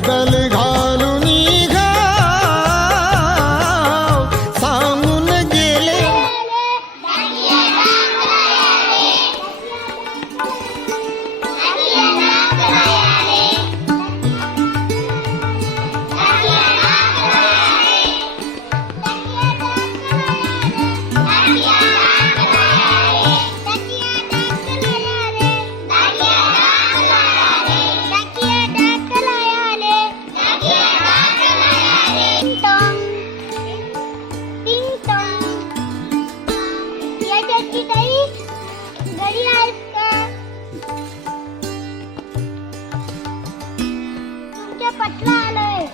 बदल घालून घाव सांगून गेले पटला आलोय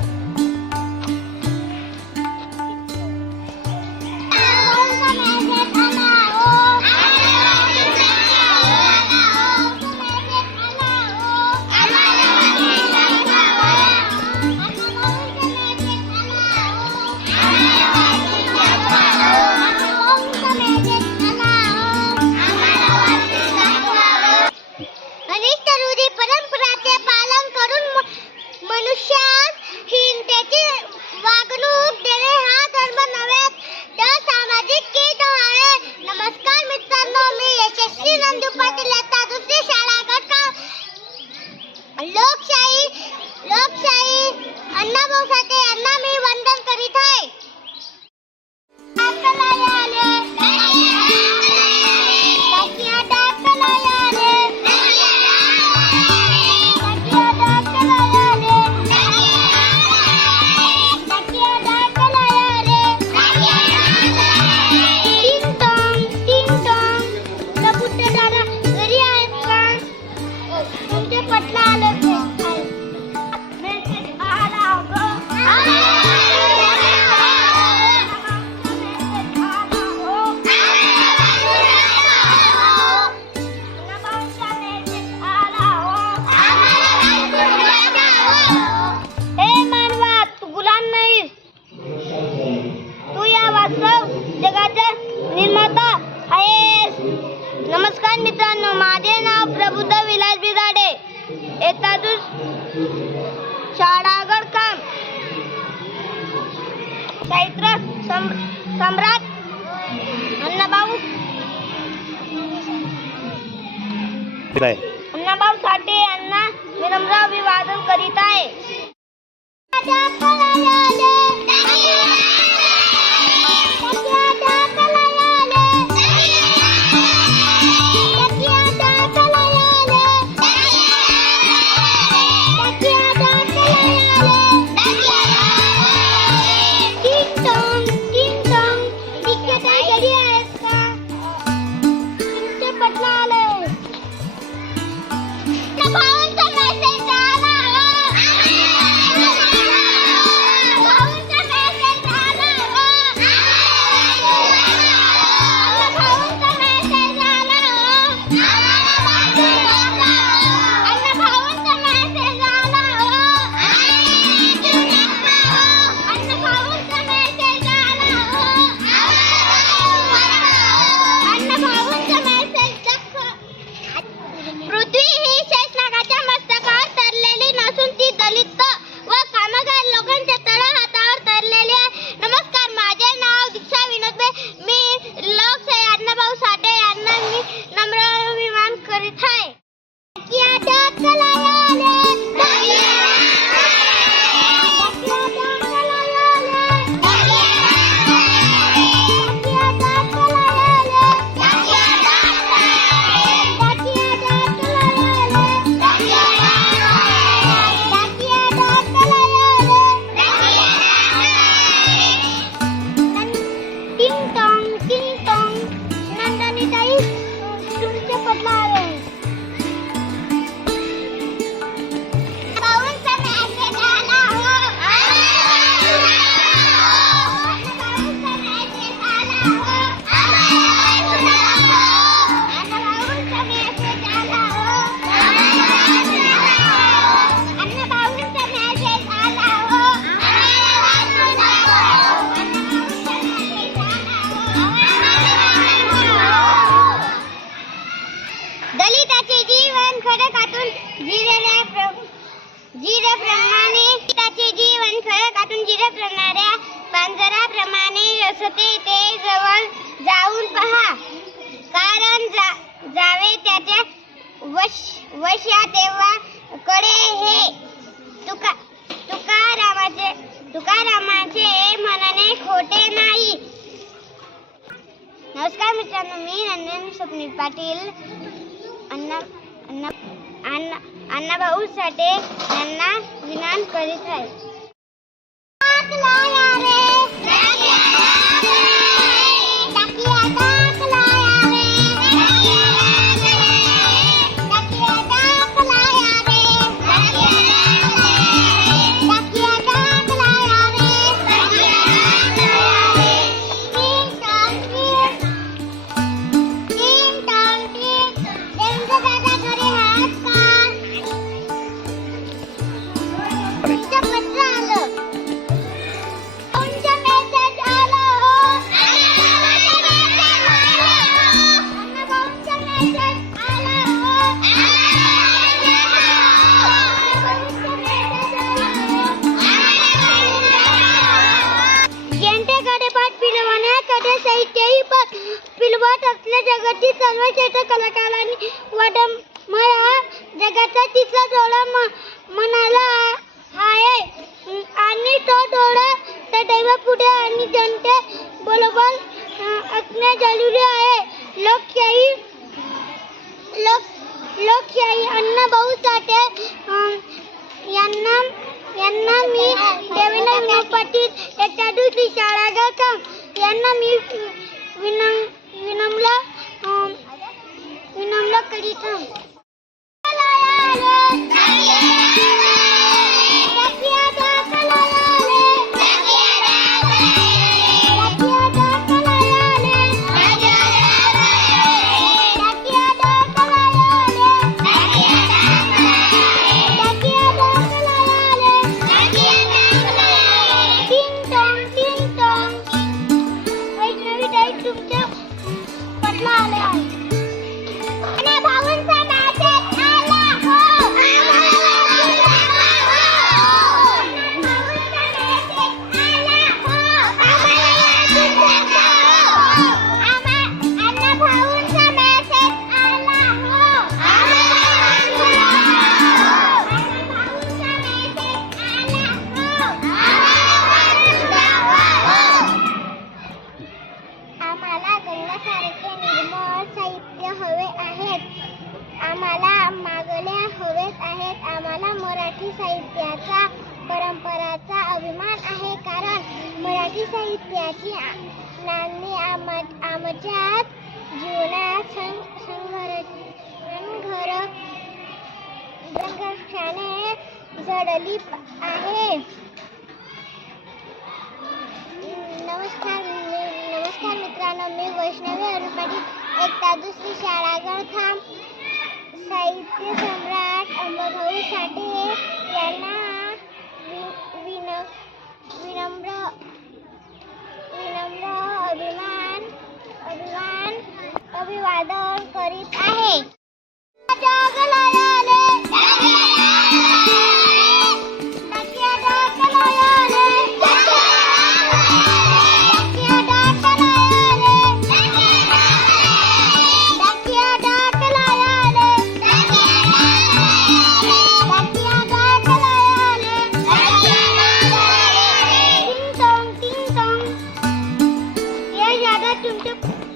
परंपराचे पालन करून मनुष्यास हिंसेची वागणूक देणे हा धर्म नव्हे तर सामाजिक कीड आहे. नमस्कार मित्रांनो, मी यशस्वी नंदू पाटील आता दुसरी शाळा गटका लोकशाही अण्णाभाऊ साठे यांना मी वंदन करीत आहे. जगाचा निर्माता आहेस. नमस्कार मित्रांनो, माझे नाव प्रबुद्ध विलास बिराडे. एतादूस शाळागड काम साहित्य सम्राट अण्णाभाऊ साठे यांना विनम्र अभिवादन करीत आहे. दलिताचे जीवन खडकातून जिरेप्रमाणे त्याचे जीवन फळ काटून झिरपणाऱ्या पांजराप्रमाणे असते ते जवळ जाऊन पहा, कारण जावे त्याच्या वशा तेव्हा कडे हे तुकारामाचे म्हणणे खोटे नाही. नमस्कार मित्रांनो, मी नंदन स्वप्नील पाटील अण्णाभाऊ साठे यांना विनंती करीत आहे. पिलवत असल्या जगाची सर्व श्रेष्ठ कलाकारांनी वाडमया जगाचा तिचा डोळा म्हणाला आहे आणि तो डोळा त्या दैवा पुढे आणि जनते बरोबर असणे जरुरी आहे. लोकशाही अण्णाभाऊ साठे यांना मी देवेंद्र पाटील एकटा दुसरी शाळा गाव यांना मी विनम्र करीत आहे. आम्हाला मराठी साहित्याचा परंपराचा अभिमान आहे, कारण मराठी साहित्याची नाणी आमच्या जीवनात संघर्षाने जडली आहे. नमस्कार मित्रांनो, मी वैष्णवी अरुण पाटील एकटा दुसरी शाळा गळथांब साहित्य सम्राट अण्णाभाऊ साठे यांना विनम्र अभिवादन करीत आहे.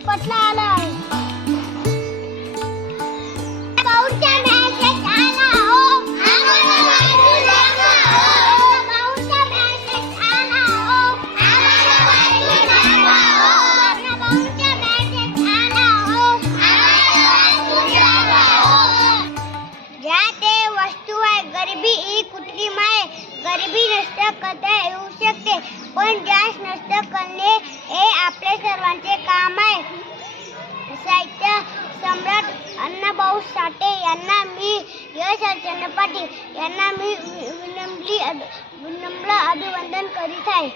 पटला आला आहे. गरिबी ही कृत्रिम आहे. गरिबी नष्ट करता येऊ शकते, पण गॅस नष्ट करणे हे आपल्या सर्वांचे काम आहे. साहित्य सम्राट अण्णाभाऊ साठे यांना मी यशचंद्र पाटील यांना मी विनम्र अभिवादन करीत आहे.